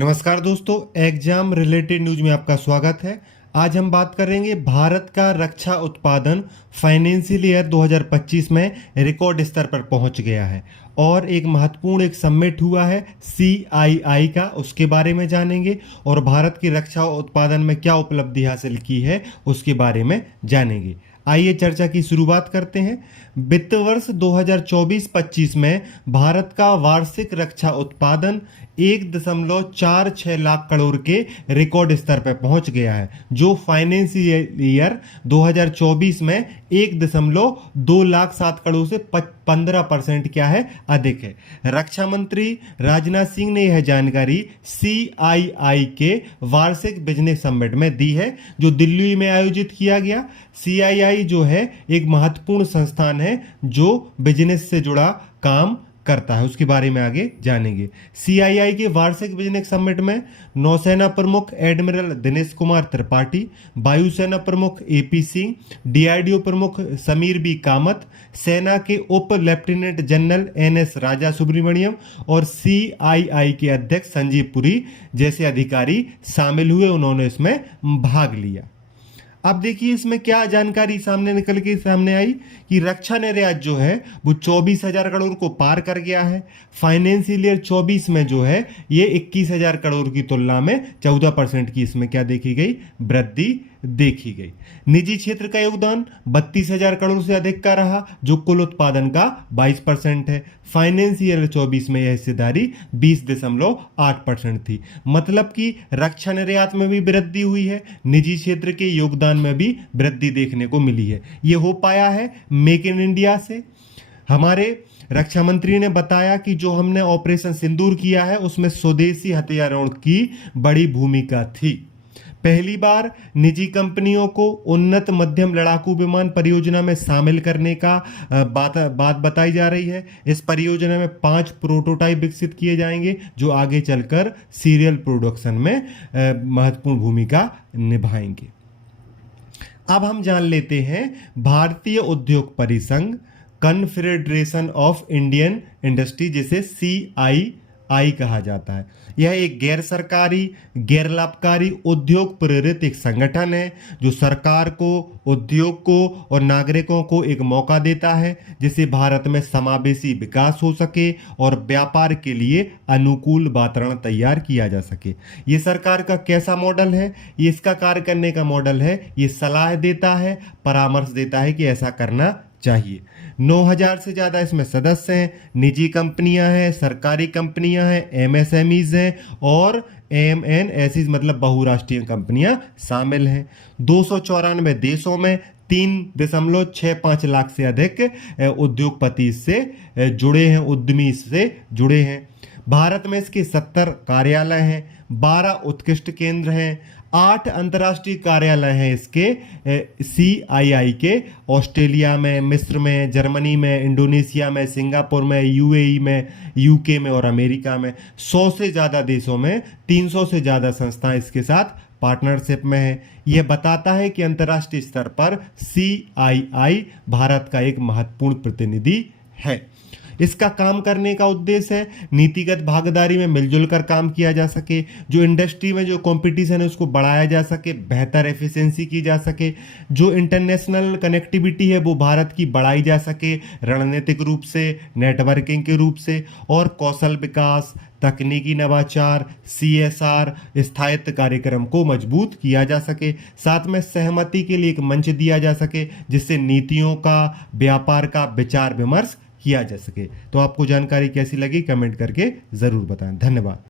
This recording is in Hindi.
नमस्कार दोस्तों, एग्जाम रिलेटेड न्यूज में आपका स्वागत है। आज हम बात करेंगे भारत का रक्षा उत्पादन फाइनेंशियल ईयर 2025 में रिकॉर्ड स्तर पर पहुंच गया है और एक महत्वपूर्ण समिट हुआ है CII का, उसके बारे में जानेंगे और भारत की रक्षा उत्पादन में क्या उपलब्धि हासिल की है उसके बारे में जानेंगे। आइए चर्चा की शुरुआत करते हैं। वित्त वर्ष 2024-25 में भारत का वार्षिक रक्षा उत्पादन 1.46 लाख करोड़ के रिकॉर्ड स्तर पर पहुंच गया है, जो फाइनेंशियल ईयर 2024 में 1.2 लाख 7 करोड़ से 15% क्या है, अधिक है। रक्षा मंत्री राजनाथ सिंह ने यह जानकारी CII के वार्षिक बिजनेस समिट में दी है, जो दिल्ली में आयोजित किया गया। CII जो है एक महत्वपूर्ण संस्थान है जो बिजनेस से जुड़ा काम करता है, उसके बारे में आगे जानेंगे। CII के वार्षिक बिजनेस समिट में नौसेना प्रमुख एडमिरल दिनेश कुमार त्रिपाठी, वायुसेना प्रमुख AP सिंह, DRDO प्रमुख समीर बी कामत, सेना के उप लेफ्टिनेंट जनरल NS राजा सुब्रमण्यम और CII के अध्यक्ष संजीव पुरी जैसे अधिकारी शामिल हुए। उन्होंने इसमें भाग लिया। अब देखिए इसमें क्या जानकारी निकल के सामने आई कि रक्षा निर्यात जो है वो 24,000 करोड़ को पार कर गया है। फाइनेंशियल ईयर 24 में जो है ये 21,000 करोड़ की तुलना में 14% की इसमें क्या देखी गई, वृद्धि देखी गई। निजी क्षेत्र का योगदान 32,000 करोड़ से अधिक का रहा, जो कुल उत्पादन का 22% है। फाइनेंशियल 24 में यह हिस्सेदारी 20.8% थी। मतलब कि रक्षा निर्यात में भी वृद्धि हुई है, निजी क्षेत्र के योगदान में भी वृद्धि देखने को मिली है। ये हो पाया है मेक इन इंडिया से। हमारे रक्षा मंत्री ने बताया कि जो हमने ऑपरेशन सिंदूर किया है उसमें स्वदेशी हथियारों की बड़ी भूमिका थी। पहली बार निजी कंपनियों को उन्नत मध्यम लड़ाकू विमान परियोजना में शामिल करने का बात बताई जा रही है। इस परियोजना में 5 प्रोटोटाइप विकसित किए जाएंगे जो आगे चलकर सीरियल प्रोडक्शन में महत्वपूर्ण भूमिका निभाएंगे। अब हम जान लेते हैं भारतीय उद्योग परिसंघ, कन्फेडरेशन ऑफ इंडियन इंडस्ट्री, जिसे CII कहा जाता है। यह एक गैर सरकारी, गैर लाभकारी उद्योग प्रेरित एक संगठन है जो सरकार को, उद्योग को और नागरिकों को एक मौका देता है जिससे भारत में समावेशी विकास हो सके और व्यापार के लिए अनुकूल वातावरण तैयार किया जा सके। ये सरकार का कैसा मॉडल है, ये इसका कार्य करने का मॉडल है। ये सलाह देता है, परामर्श देता है कि ऐसा करना चाहिए। 9,000 से ज़्यादा इसमें सदस्य हैं। निजी कंपनियां हैं, सरकारी कंपनियां हैं, MSMEs हैं और MNSEs मतलब बहुराष्ट्रीय कंपनियां शामिल हैं। 294 देशों में 3.65 लाख से अधिक उद्योगपति इससे जुड़े हैं, उद्यमी इससे जुड़े हैं। भारत में इसके 70 कार्यालय हैं, 12 उत्कृष्ट केंद्र हैं, 8 अंतर्राष्ट्रीय कार्यालय हैं इसके CII के। ऑस्ट्रेलिया में, मिस्र में, जर्मनी में, इंडोनेशिया में, सिंगापुर में, UAE में, UK में और अमेरिका में। 100 से ज़्यादा देशों में 300 से ज़्यादा संस्थाएं इसके साथ पार्टनरशिप में है। यह बताता है कि अंतर्राष्ट्रीय स्तर पर CII भारत का एक महत्वपूर्ण प्रतिनिधि है। इसका काम करने का उद्देश्य है नीतिगत भागीदारी में मिलजुल कर काम किया जा सके, जो इंडस्ट्री में जो कंपटीशन है उसको बढ़ाया जा सके, बेहतर एफिशिएंसी की जा सके, जो इंटरनेशनल कनेक्टिविटी है वो भारत की बढ़ाई जा सके रणनीतिक रूप से, नेटवर्किंग के रूप से, और कौशल विकास, तकनीकी नवाचार, CSR, स्थायित्व कार्यक्रम को मजबूत किया जा सके। साथ में सहमति के लिए एक मंच दिया जा सके जिससे नीतियों का, व्यापार का विचार विमर्श किया जा सके। तो आपको जानकारी कैसी लगी कमेंट करके जरूर बताएं। धन्यवाद।